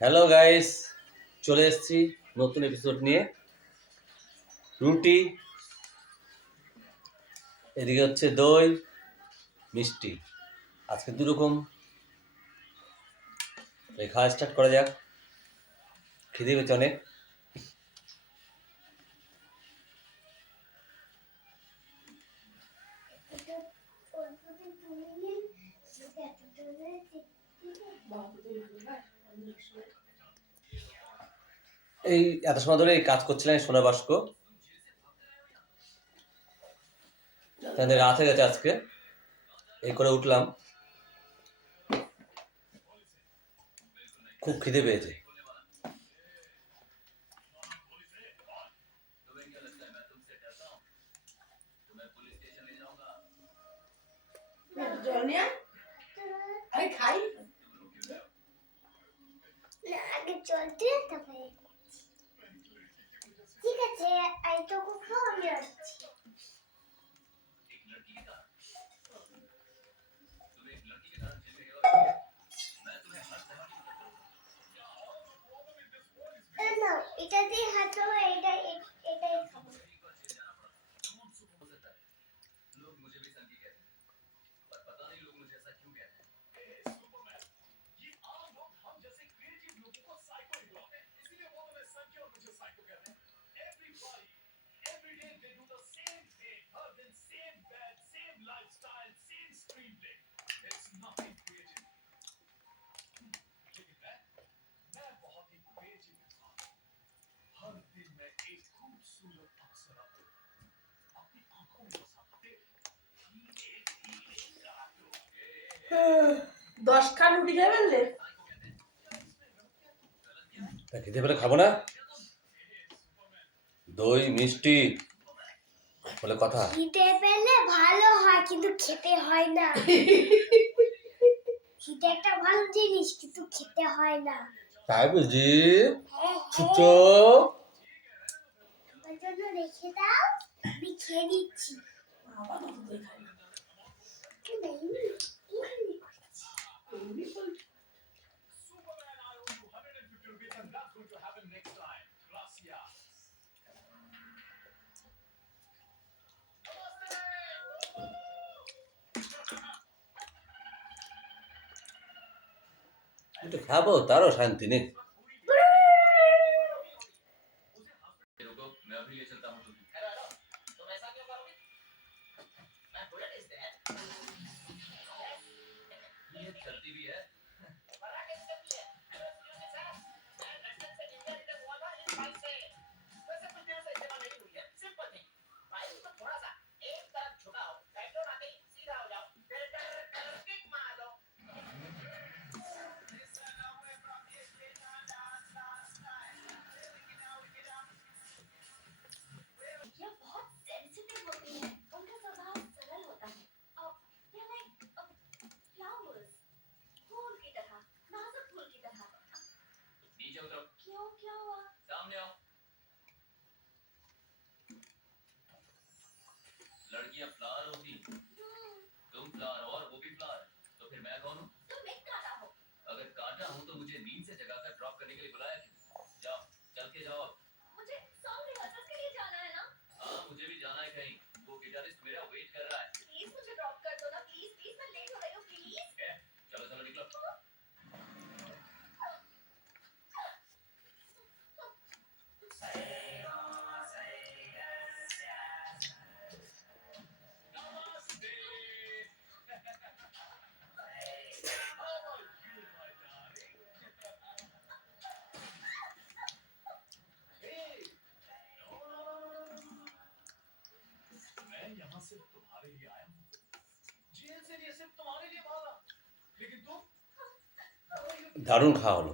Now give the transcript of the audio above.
Hello guys চলে এসেছি নতুন এপিসোড নিয়ে। রুটি, এদিকে হচ্ছে দই, মিষ্টি। আজকে দুরকম। খাওয়া স্টার্ট করা যাক। খিদে পেয়েছে অনেক। এই এত সময় ধরে এই কাজ করছিলেন সোনা বাস্ক। তাদের রাত হয়ে গেছে আজকে। এই করে উঠলাম। খুব খিদে পেয়েছে। আরে খাই। আগে চলতে তারপরে এটা দিয়ে হাত এটা দশ খান রুটি খেয়ে ফেললে? খেতে পেলে খাব না? দই মিষ্টি বলে কথা। খিদে পেলে ভালো হয় কিন্তু খেতে হয় না। খিদে একটা ভালো জিনিস কিন্তু খেতে হয় না। তাই বুঝি? হ্যাঁ, ছুচো। হ্যাঁ, জন্য রেখে দাও আমি খেয়ে নিচ্ছি। আবার কত দই খাই না। একটু খাব তারও শান্তি নেই। yeah, तुम्हारे लिए आया हूँ जेल से लिए सिर्फ तुम्हारे लिए भागा लेकिन तुम দারুণ খাওয়া হলো